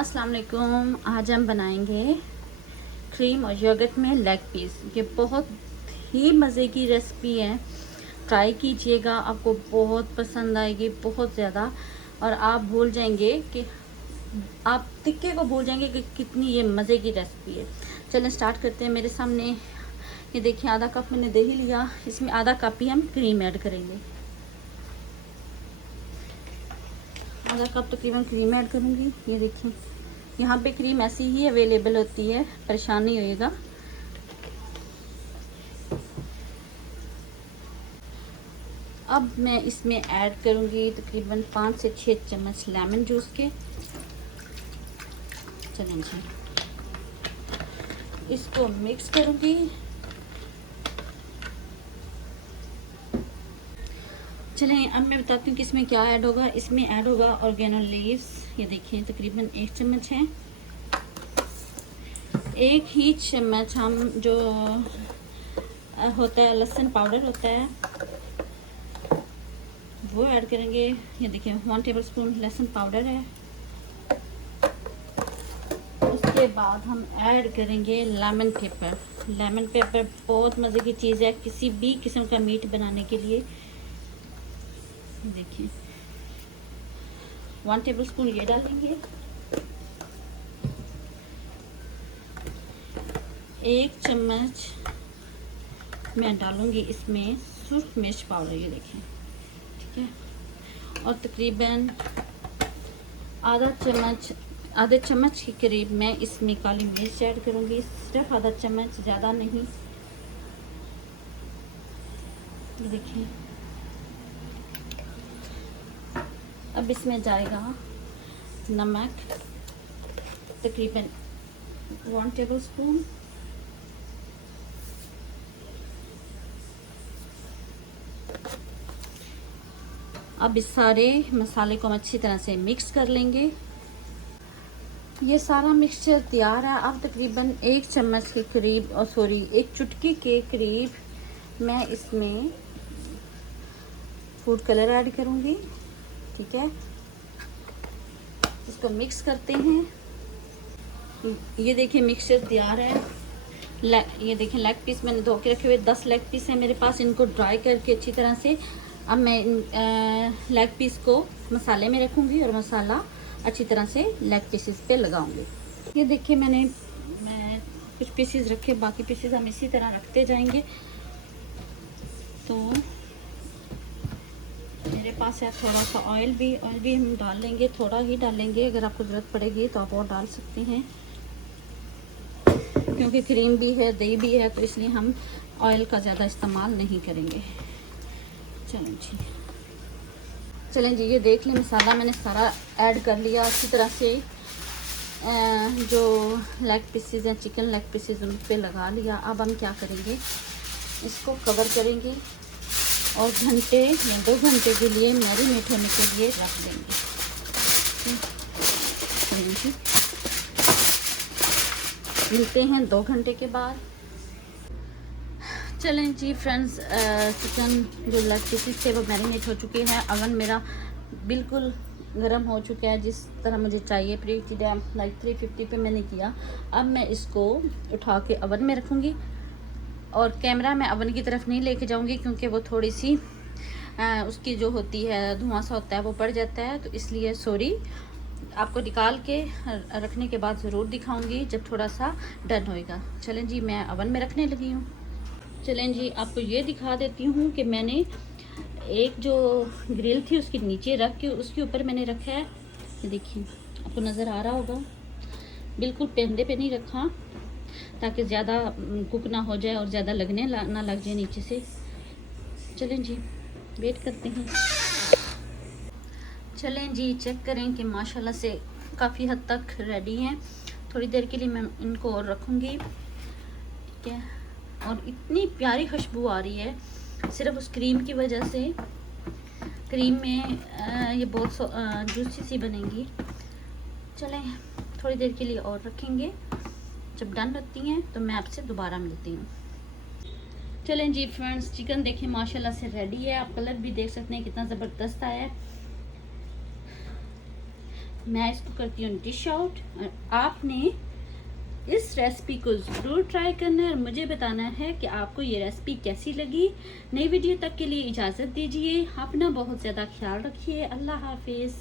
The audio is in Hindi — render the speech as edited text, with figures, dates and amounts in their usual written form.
अस्सलाम वालेकुम। आज हम बनाएंगे क्रीम और योगर्ट में लेग पीस। ये बहुत ही मज़े की रेसिपी है, ट्राई कीजिएगा, आपको बहुत पसंद आएगी, बहुत ज़्यादा। और आप भूल जाएंगे कि आप टिक्के को भूल जाएंगे कि कितनी ये मज़े की रेसिपी है। चलें स्टार्ट करते हैं। मेरे सामने ये देखिए, आधा कप मैंने दही लिया, इसमें आधा कप ही हम क्रीम ऐड करेंगे। आधा कप तकरीबन क्रीम ऐड करूँगी। ये देखिए, यहाँ पे क्रीम ऐसी ही अवेलेबल होती है, परेशान नहीं होइएगा। अब मैं इसमें ऐड करूँगी तकरीबन 5 से 6 चम्मच लेमन जूस के। चलें जी, इसको मिक्स करूँगी। चलें अब मैं बताती हूँ कि इसमें क्या ऐड होगा। इसमें ऐड होगा ऑर्गेनो लीव्स। ये देखिए तकरीबन 1 चम्मच है। 1 ही चम्मच हम जो होता है लहसुन पाउडर होता है वो ऐड करेंगे। ये देखिए 1 टेबलस्पून लहसुन पाउडर है। उसके बाद हम ऐड करेंगे लेमन पेपर। लेमन पेपर बहुत मज़े की चीज़ है किसी भी किस्म का मीट बनाने के लिए। देखिए 1 टेबलस्पून ये डालेंगे। 1 चम्मच मैं डालूंगी इसमें सुर्ख मिर्च पाउडर। ये देखें, ठीक है। और तकरीबन आधे चम्मच के करीब मैं इसमें काली मिर्च ऐड करूंगी, सिर्फ आधा चम्मच, ज़्यादा नहीं। ये देखिए, अब इसमें जाएगा नमक तकरीबन 1 टेबलस्पून। अब इस सारे मसाले को हम अच्छी तरह से मिक्स कर लेंगे। ये सारा मिक्सचर तैयार है। अब तकरीबन 1 चम्मच के करीब, और सॉरी 1 चुटकी के करीब मैं इसमें फूड कलर ऐड करूँगी, ठीक है। इसको मिक्स करते हैं। ये देखिए मिक्सचर तैयार है। ये देखिए लेग पीस मैंने धो के रखे हुए 10 लेग पीस हैं मेरे पास। इनको ड्राई करके अच्छी तरह से अब मैं लेग पीस को मसाले में रखूँगी और मसाला अच्छी तरह से लेग पीसेस पे लगाऊंगी। ये देखिए मैं कुछ पीसेस रखे, बाकी पीसेस हम इसी तरह रखते जाएंगे। तो मेरे पास है थोड़ा सा ऑयल भी हम डाल लेंगे, थोड़ा ही डालेंगे। अगर आपको ज़रूरत पड़ेगी तो आप और डाल सकते हैं, क्योंकि क्रीम भी है, दही भी है, तो इसलिए हम ऑयल का ज़्यादा इस्तेमाल नहीं करेंगे। चलें जी, ये देख लें मसाला मैंने सारा ऐड कर लिया अच्छी तरह से। जो लेग पीसेस हैं, चिकन लेग पीसेस, उन पे लगा लिया। अब हम क्या करेंगे, इसको कवर करेंगे और घंटे या 2 घंटे के लिए मैरिनेट होने के लिए रख देंगे। मिलते हैं 2 घंटे के बाद। चलें जी फ्रेंड्स, चिकन जो लेग पीसेस थे वो मैरिनेट हो चुके हैं। अवन मेरा बिल्कुल गर्म हो चुका है, जिस तरह मुझे चाहिए। प्री हीट लाइक 350 पे मैंने किया। अब मैं इसको उठा के अवन में रखूँगी और कैमरा मैं अवन की तरफ नहीं लेके जाऊँगी, क्योंकि वो थोड़ी सी उसकी जो होती है धुआं सा होता है वो पड़ जाता है, तो इसलिए सॉरी। आपको निकाल के रखने के बाद ज़रूर दिखाऊंगी जब थोड़ा सा डन होएगा। चलें जी, मैं अवन में रखने लगी हूँ। चलें जी, आपको ये दिखा देती हूँ कि मैंने एक जो ग्रिल थी उसके नीचे रख के उसके ऊपर मैंने रखा है। ये देखिए, आपको नज़र आ रहा होगा, बिल्कुल पेंदे पे नहीं रखा ताकि ज़्यादा कुक ना हो जाए और ज़्यादा लगने ना लग जाए नीचे से। चलें जी, वेट करते हैं। चलें जी, चेक करें कि माशाल्लाह से काफ़ी हद तक रेडी हैं। थोड़ी देर के लिए मैं इनको और रखूँगी, ठीक है। और इतनी प्यारी खुशबू आ रही है सिर्फ उस क्रीम की वजह से। क्रीम में ये बहुत जूसी सी बनेंगी। चलें थोड़ी देर के लिए और रखेंगे, जब डन होती हैं तो मैं आपसे दोबारा मिलती हूँ। चलें जी फ्रेंड्स, चिकन देखिए माशाल्लाह से रेडी है। आप कलर भी देख सकते हैं कितना ज़बरदस्त आया है। मैं इसको करती हूँ डिश आउट। आपने इस रेसिपी को ज़रूर ट्राई करना है और मुझे बताना है कि आपको ये रेसिपी कैसी लगी। नई वीडियो तक के लिए इजाज़त दीजिए। अपना बहुत ज़्यादा ख्याल रखिए। अल्लाह हाफिज़।